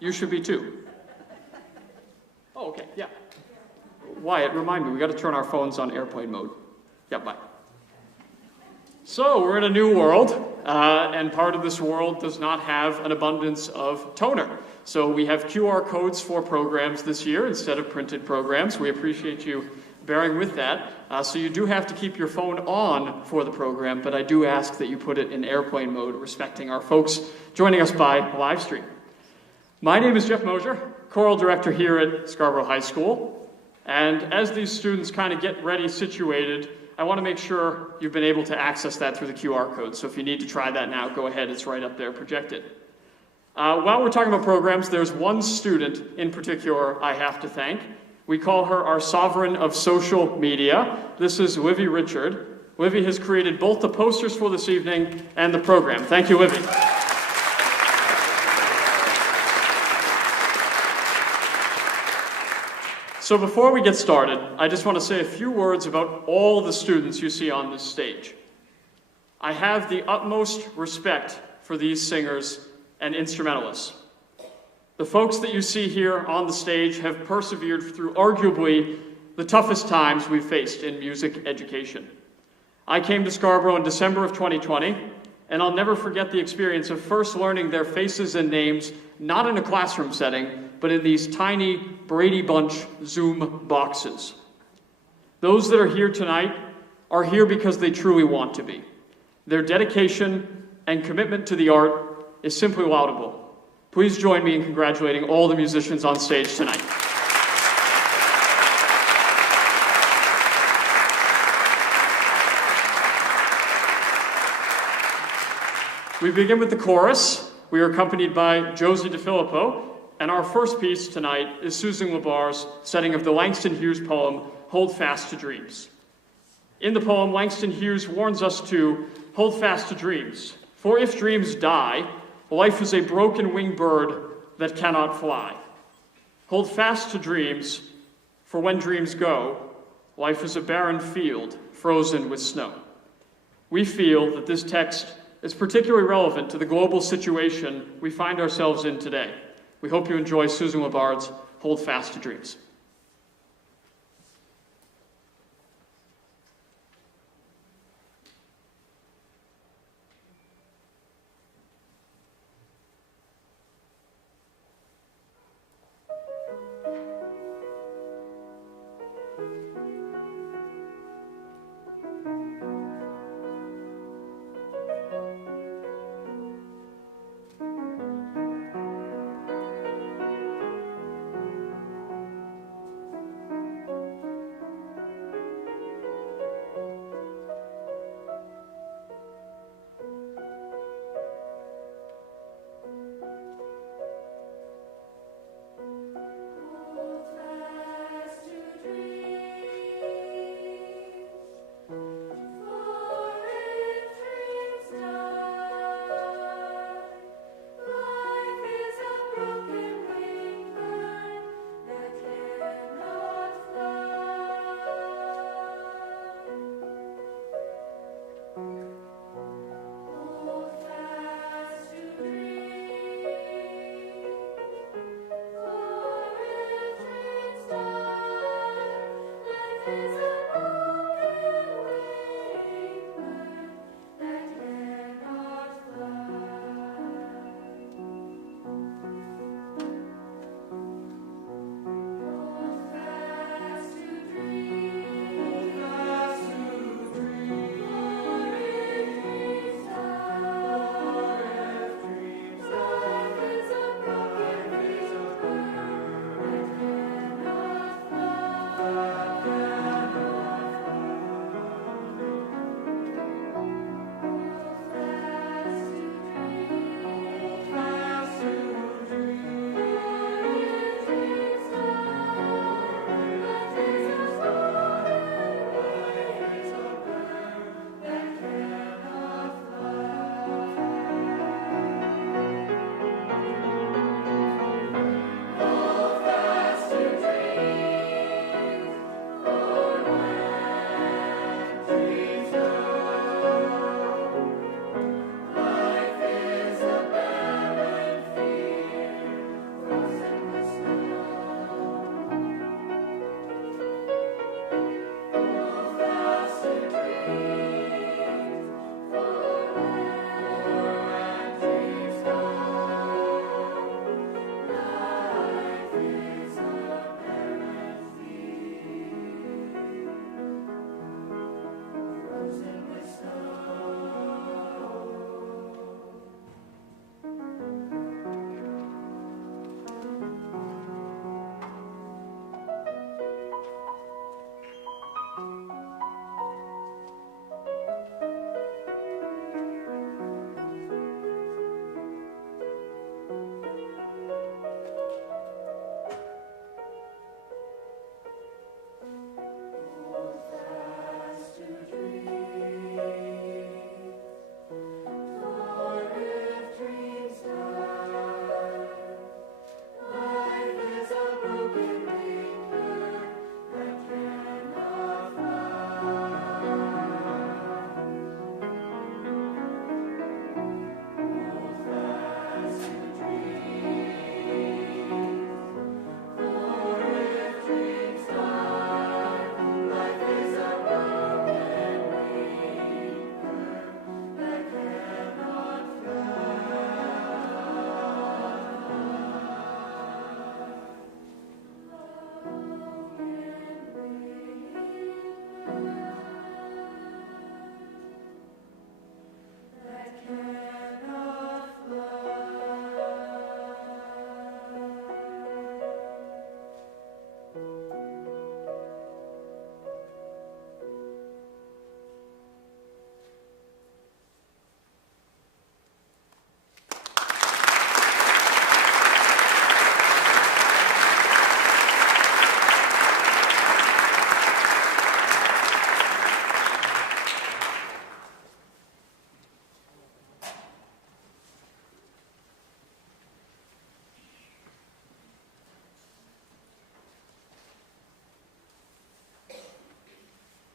You should be too. Oh, okay, yeah. Wyatt, remind me, we got to turn our phones on airplane mode. Yeah, bye. So, we're in a new world, and part of this world does not have an abundance of toner. So we have QR codes for programs this year instead of printed programs. We appreciate you bearing with that. So you do have to keep your phone on for the program, but I do ask that you put it in airplane mode, respecting our folks joining us by live stream. My name is Jeff Mosier, choral director here at Scarborough High School. And as these students kind of get ready, situated, I want to make sure you've been able to access that through the QR code. So if you need to try that now, go ahead. It's right up there projected. While we're talking about programs, there's one student in particular I have to thank. We call her our sovereign of social media. This is Livy Richard. Livy has created both the posters for this evening and the program. Thank you, Livy. So before we get started, I just want to say a few words about all the students you see on this stage. I have the utmost respect for these singers and instrumentalists. The folks that you see here on the stage have persevered through arguably the toughest times we've faced in music education. I came to Scarborough in December of 2020, and I'll never forget the experience of first learning their faces and names, not in a classroom setting, but in these tiny Brady Bunch Zoom boxes. Those that are here tonight are here because they truly want to be. Their dedication and commitment to the art is simply laudable. Please join me in congratulating all the musicians on stage tonight. We begin with the chorus. We are accompanied by Josie DeFilippo, and our first piece tonight is Susan Labar's setting of the Langston Hughes poem, Hold Fast to Dreams. In the poem, Langston Hughes warns us to hold fast to dreams, for if dreams die, life is a broken-winged bird that cannot fly. Hold fast to dreams, for when dreams go, life is a barren field frozen with snow. We feel that this text is particularly relevant to the global situation we find ourselves in today. We hope you enjoy Susan Labar's Hold Fast to Dreams.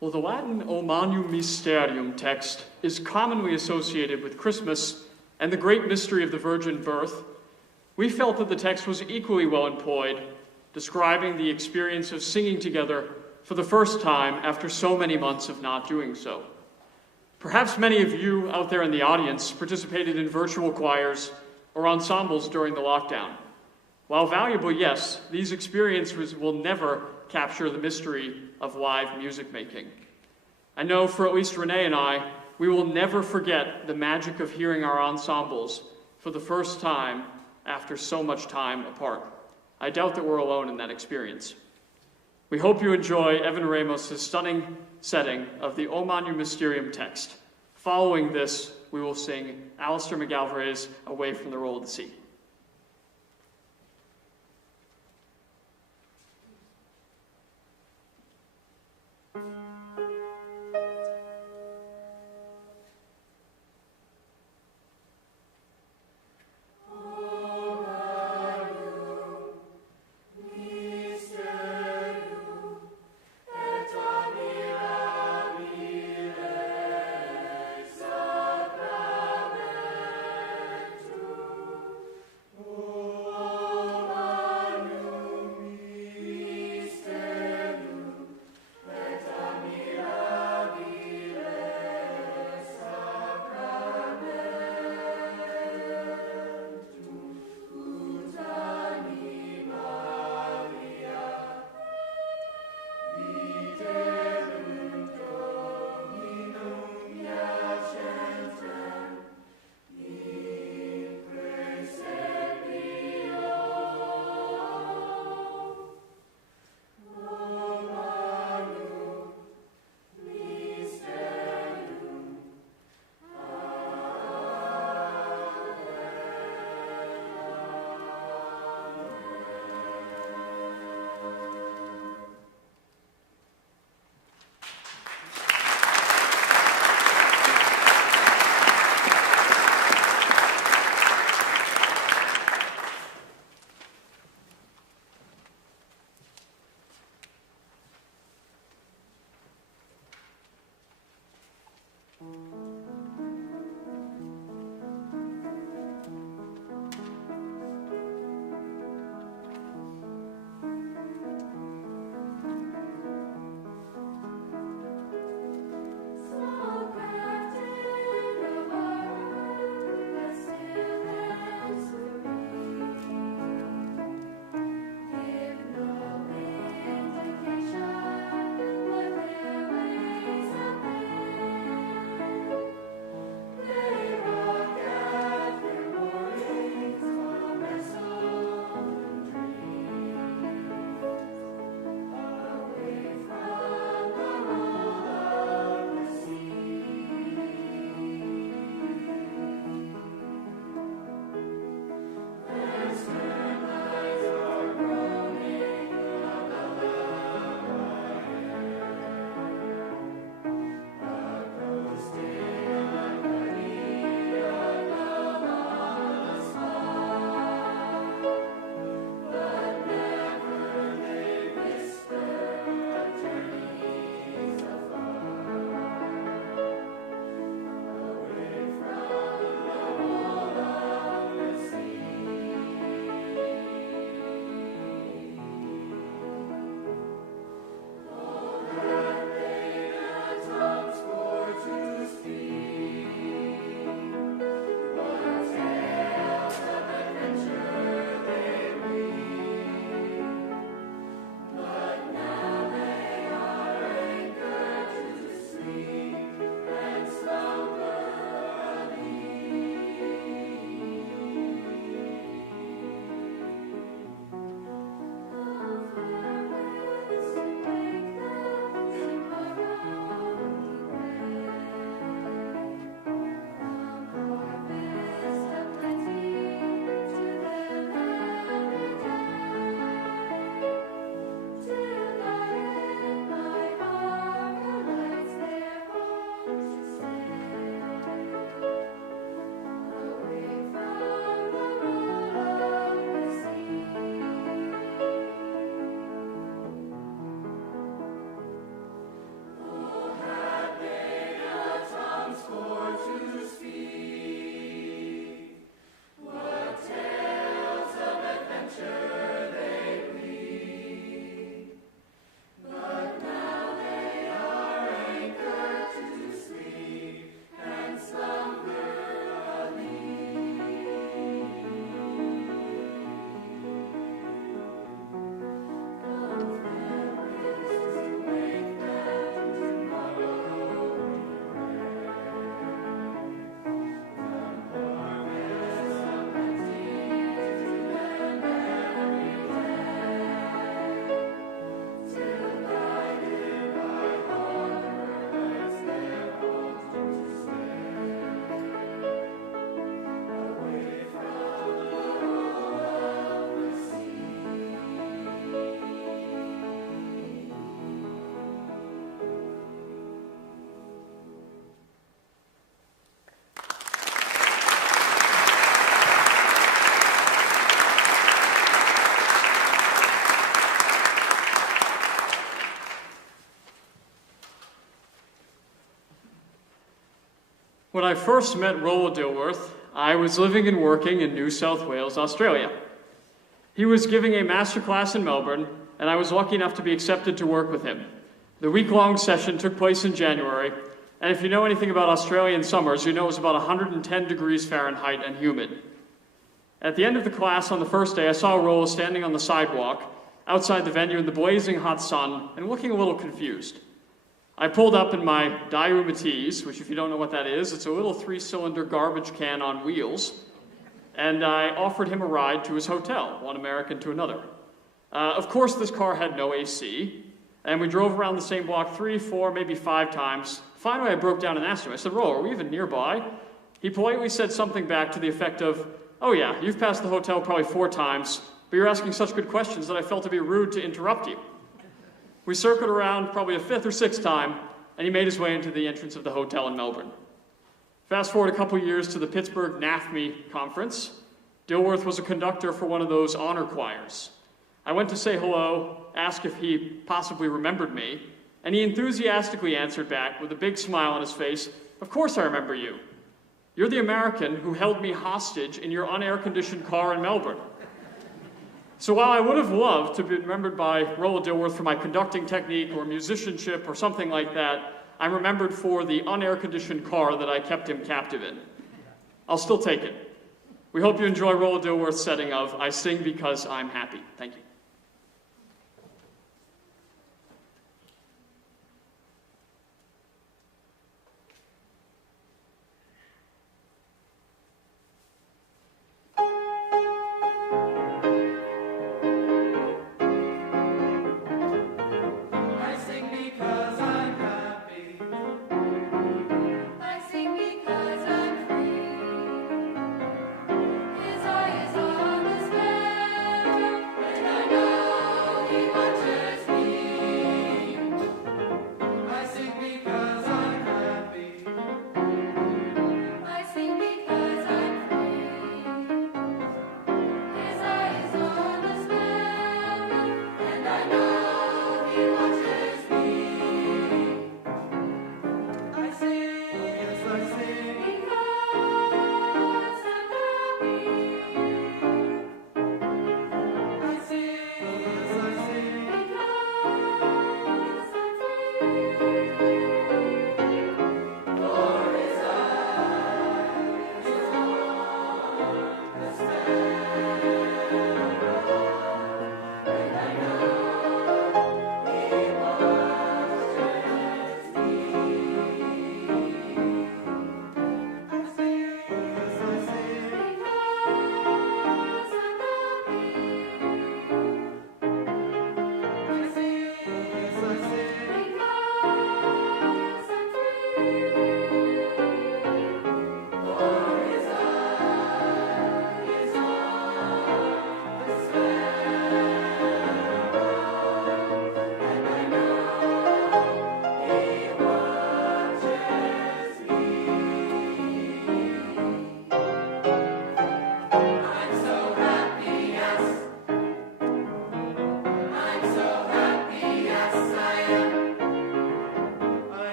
Well, the Latin O Magnum Mysterium text is commonly associated with Christmas and the great mystery of the virgin birth. We felt that the text was equally well employed, describing the experience of singing together for the first time after so many months of not doing so. Perhaps many of you out there in the audience participated in virtual choirs or ensembles during the lockdown. While valuable, yes, these experiences will never capture the mystery of live music making. I know for at least Renee and I, we will never forget the magic of hearing our ensembles for the first time after so much time apart. I doubt that we're alone in that experience. We hope you enjoy Evan Ramos' stunning setting of the O Magnum Mysterium text. Following this, we will sing Alistair McGalvary's Away from the Roll of the Sea. When I first met Roland Dilworth, I was living and working in New South Wales, Australia. He was giving a masterclass in Melbourne, and I was lucky enough to be accepted to work with him. The week-long session took place in January, and if you know anything about Australian summers, you know it was about 110 degrees Fahrenheit and humid. At the end of the class on the first day, I saw Roland standing on the sidewalk outside the venue in the blazing hot sun and looking a little confused. I pulled up in my Daewoo Matiz, which if you don't know what that is, it's a little 3-cylinder garbage can on wheels, and I offered him a ride to his hotel, one American to another. Of course, this car had no AC, and we drove around the same block 3, 4, maybe 5 times. Finally, I broke down and asked him. I said, "Ro, are we even nearby?" He politely said something back to the effect of, "Oh yeah, you've passed the hotel probably 4 times, but you're asking such good questions that I felt it'd be rude to interrupt you." We circled around probably a 5th or 6th time, and he made his way into the entrance of the hotel in Melbourne. Fast forward a couple years to the Pittsburgh NAFME conference. Dilworth was a conductor for one of those honor choirs. I went to say hello, ask if he possibly remembered me, and he enthusiastically answered back with a big smile on his face, "Of course I remember you. You're the American who held me hostage in your unair-conditioned car in Melbourne." So while I would have loved to be remembered by Roland Dilworth for my conducting technique or musicianship or something like that, I'm remembered for the unair-conditioned car that I kept him captive in. I'll still take it. We hope you enjoy Roland Dilworth's setting of "I Sing Because I'm Happy." Thank you.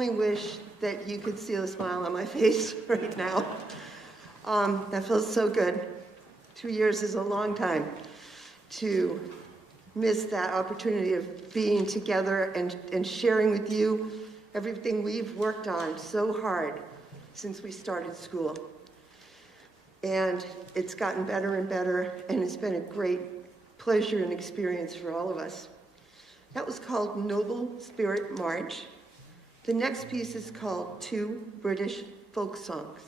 only wish that you could see the smile on my face right now. That feels so good. 2 years is a long time to miss that opportunity of being together and sharing with you everything we've worked on so hard since we started school. And it's gotten better and better, and it's been a great pleasure and experience for all of us. That was called Noble Spirit March. The next piece is called Two British Folk Songs.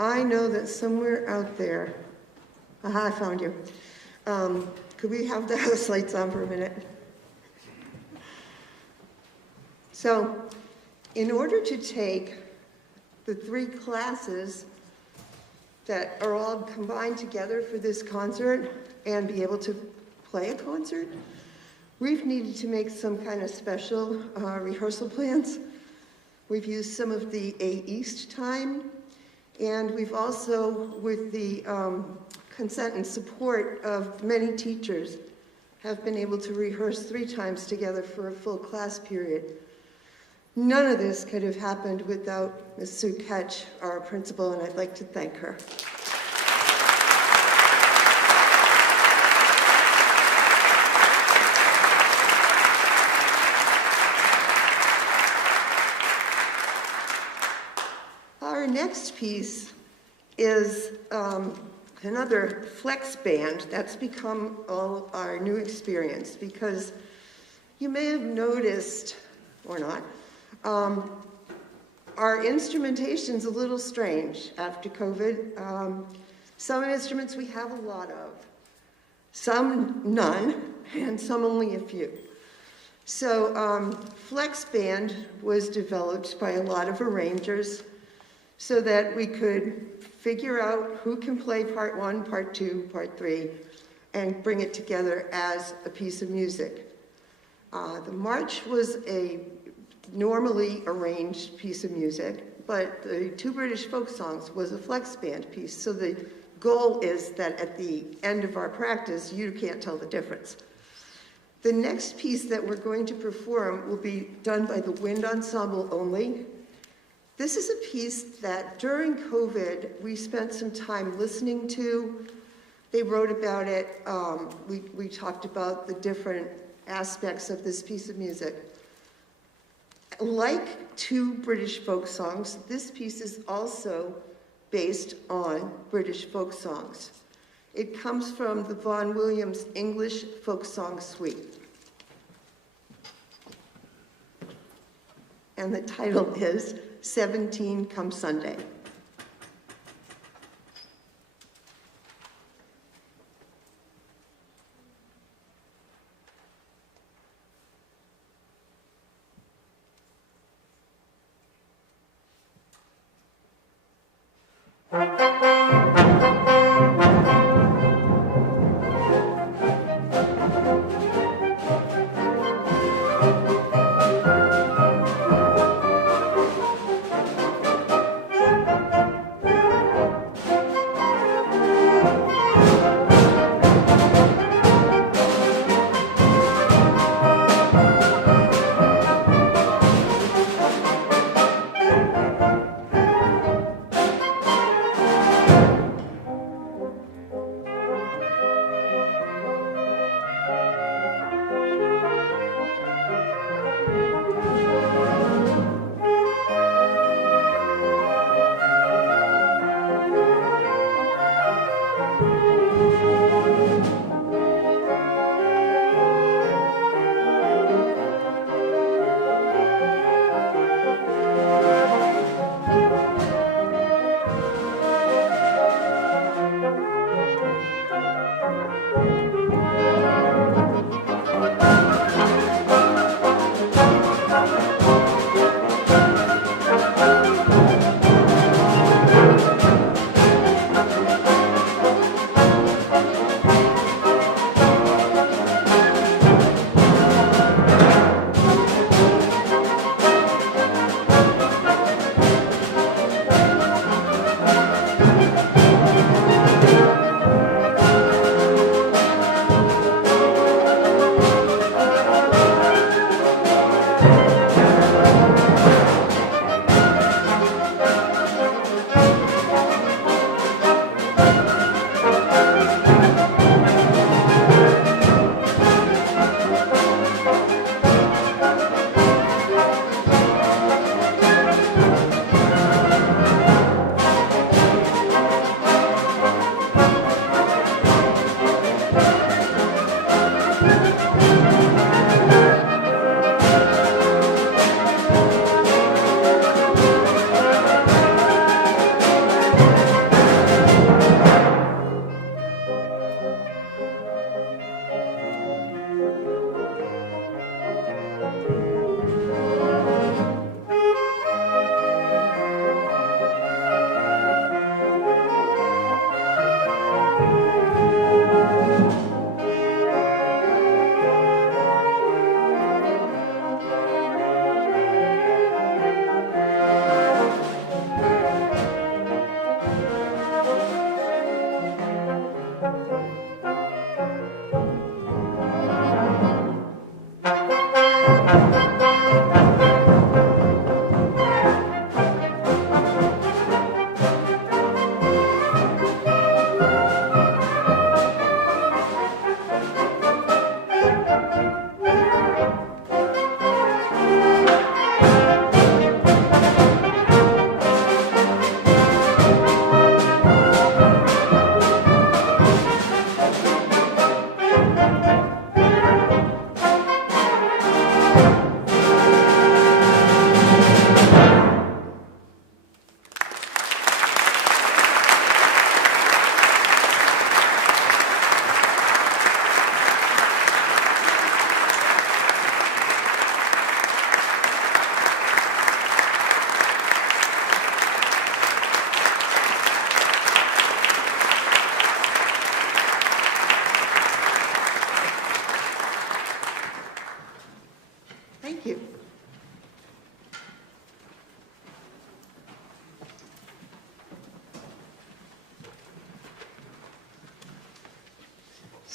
I know that somewhere out there, aha, I found you. Could we have the house lights on for a minute? So, in order to take the 3 classes that are all combined together for this concert and be able to play a concert, we've needed to make some kind of special rehearsal plans. We've used some of the A East time, and we've also, with the consent and support of many teachers, have been able to rehearse 3 times together for a full class period. None of this could have happened without Ms. Sue Ketch, our principal, and I'd like to thank her. Our next piece is another flex band. That's become all our new experience because you may have noticed, or not, our instrumentation's a little strange after COVID. Some instruments we have a lot of, some none, and some only a few. So flex band was developed by a lot of arrangers so that we could figure out who can play part 1, part 2, part 3, and bring it together as a piece of music. The march was a normally arranged piece of music, but the 2 British folk songs was a flex band piece. So the goal is that at the end of our practice, you can't tell the difference. The next piece that we're going to perform will be done by the wind ensemble only. This is a piece that during COVID, we spent some time listening to. They wrote about it. We talked about the different aspects of this piece of music. Like 2 British folk songs, this piece is also based on British folk songs. It comes from the Vaughan Williams English Folk Song Suite. And the title is 17 Come Sunday.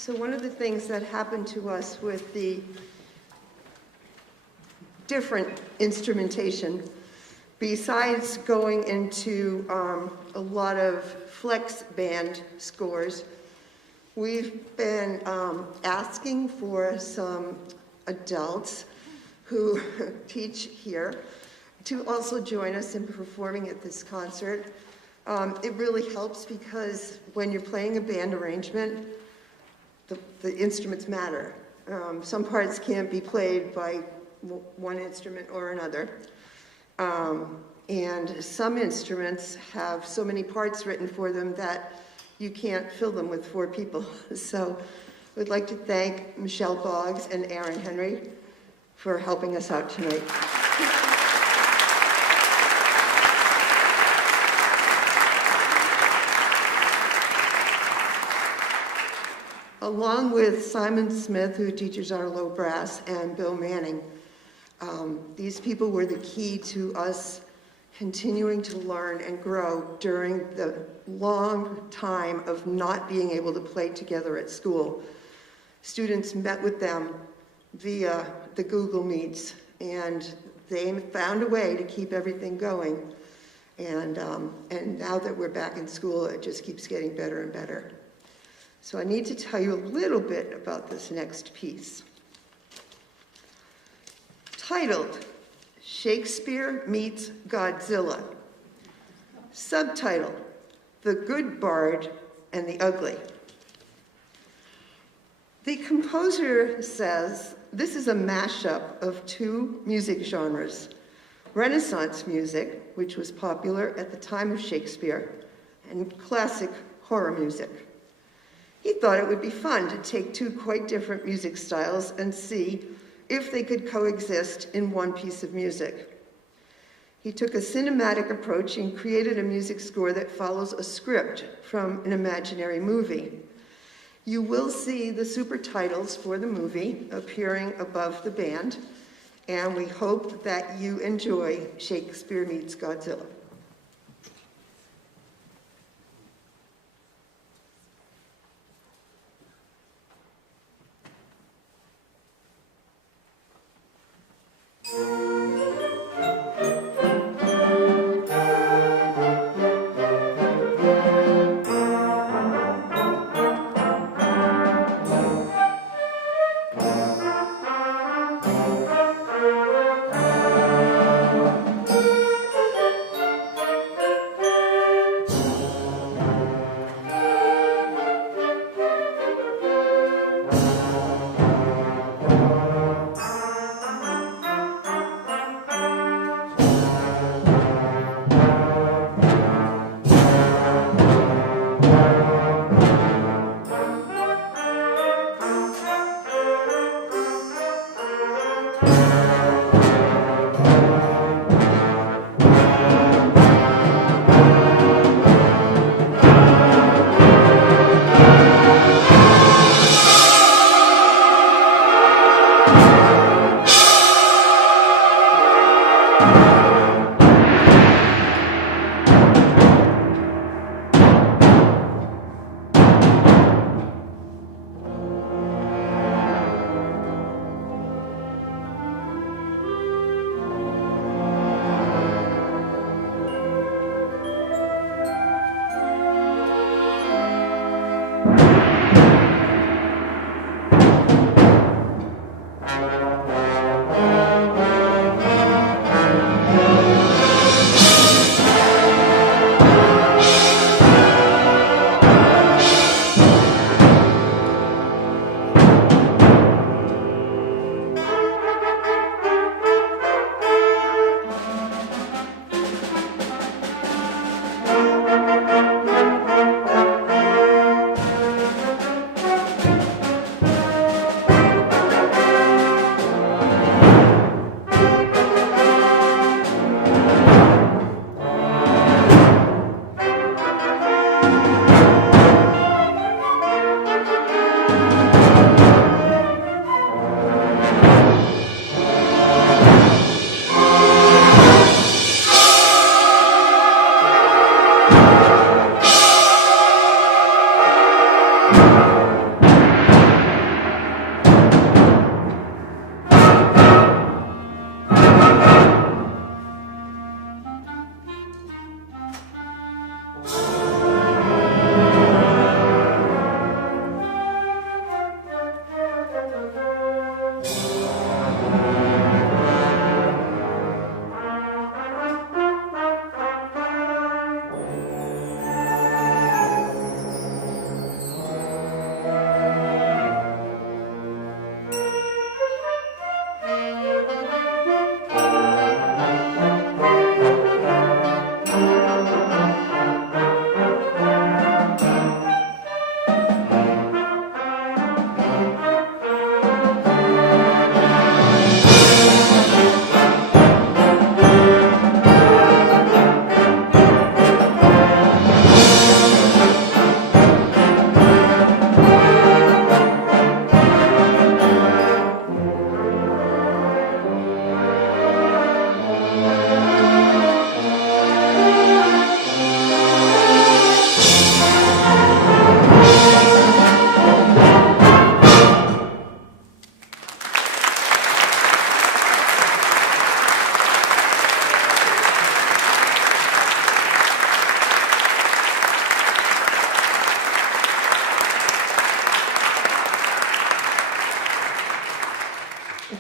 So one of the things that happened to us with the different instrumentation, besides going into a lot of flex band scores, we've been asking for some adults who teach here to also join us in performing at this concert. It really helps because when you're playing a band arrangement, the instruments matter. Some parts can't be played by one instrument or another. And some instruments have so many parts written for them that you can't fill them with 4 people. So we'd like to thank Michelle Boggs and Aaron Henry for helping us out tonight. Along with Simon Smith, who teaches our low brass, and Bill Manning, these people were the key to us continuing to learn and grow during the long time of not being able to play together at school. Students met with them via the Google Meets, and they found a way to keep everything going. And now that we're back in school, it just keeps getting better and better. So I need to tell you a little bit about this next piece. Titled, Shakespeare Meets Godzilla. Subtitle, The Good Bard and the Ugly. The composer says this is a mashup of 2 music genres, Renaissance music, which was popular at the time of Shakespeare, and classic horror music. He thought it would be fun to take 2 quite different music styles and see if they could coexist in one piece of music. He took a cinematic approach and created a music score that follows a script from an imaginary movie. You will see the super titles for the movie appearing above the band, and we hope that you enjoy Shakespeare Meets Godzilla.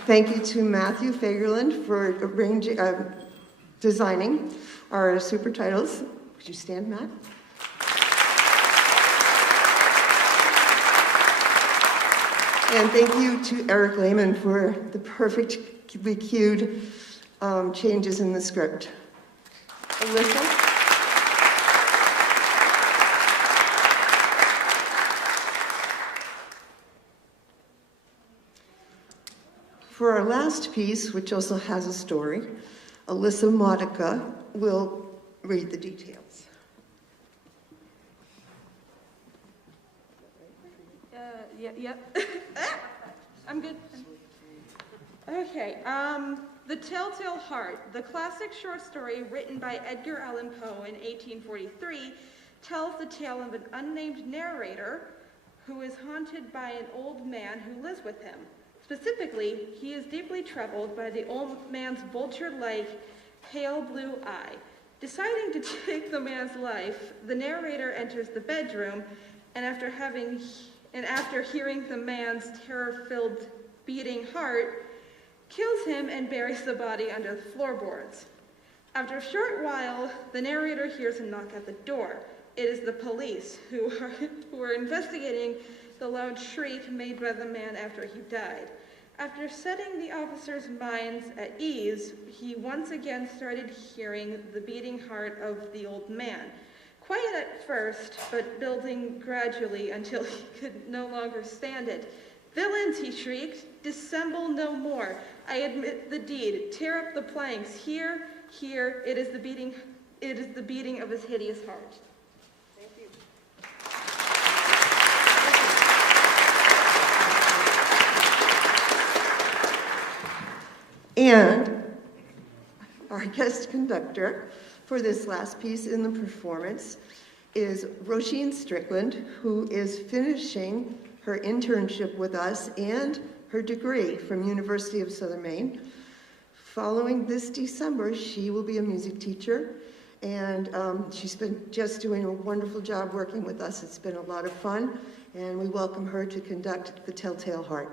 Thank you to Matthew Fagerland for designing our super titles. Would you stand, Matt? And thank you to Eric Lehman for the perfectly cued changes in the script. Alyssa? For our last piece, which also has a story, Alyssa Modica will read the details. Yep. I'm good. Okay, The Telltale Heart, the classic short story written by Edgar Allan Poe in 1843, tells the tale of an unnamed narrator who is haunted by an old man who lives with him. Specifically, he is deeply troubled by the old man's vulture-like, pale blue eye. Deciding to take the man's life, the narrator enters the bedroom, and after hearing the man's terror-filled beating heart, kills him and buries the body under the floorboards. After a short while, the narrator hears a knock at the door. It is the police who are investigating the loud shriek made by the man after he died. After setting the officers' minds at ease, he once again started hearing the beating heart of the old man. Quiet at first, but building gradually until he could no longer stand it. "Villains," he shrieked, "dissemble no more. I admit the deed. Tear up the planks. Here, here, it is the beating of his hideous heart." Thank you. And our guest conductor for this last piece in the performance is Roisin Strickland, who is finishing her internship with us and her degree from University of Southern Maine. Following this December, she will be a music teacher, and she's been just doing a wonderful job working with us. It's been a lot of fun, and we welcome her to conduct The Telltale Heart.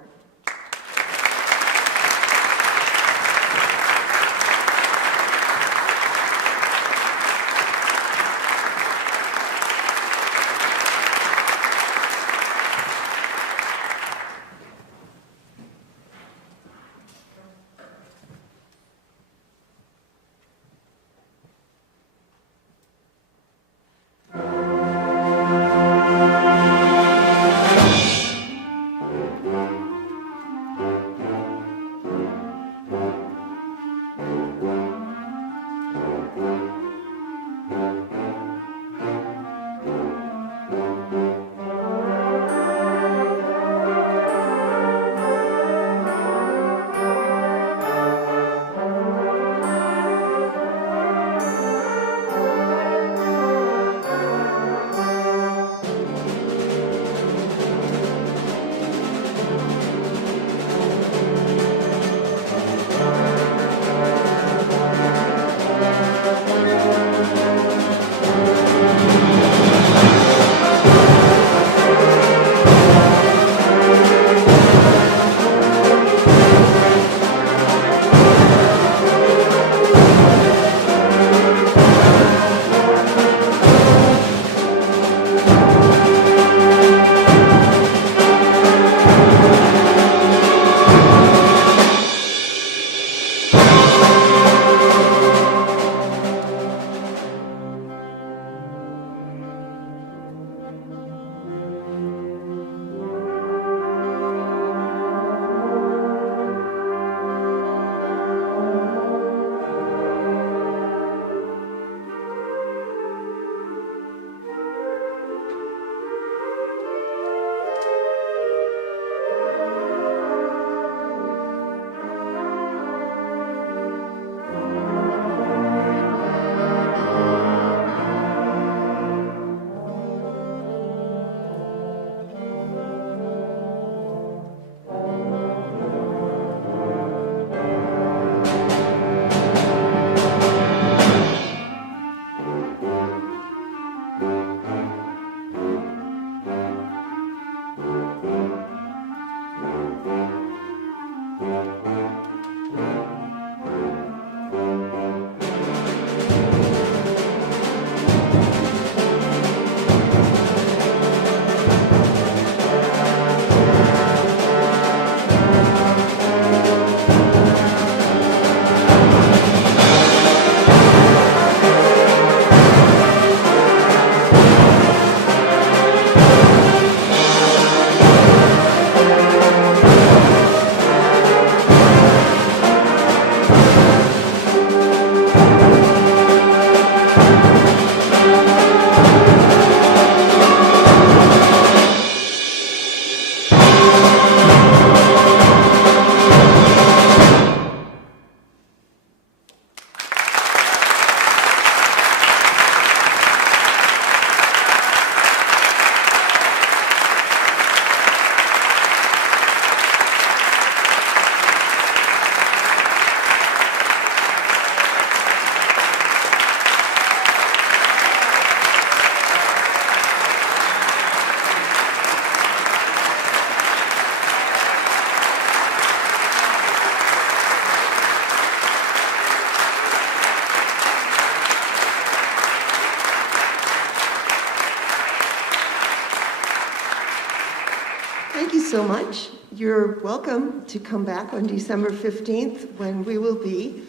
so much. You're welcome to come back on December 15th when we will be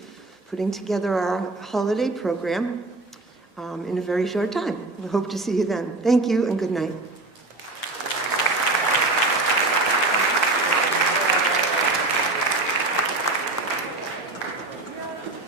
putting together our holiday program in a very short time. We hope to see you then. Thank you and good night.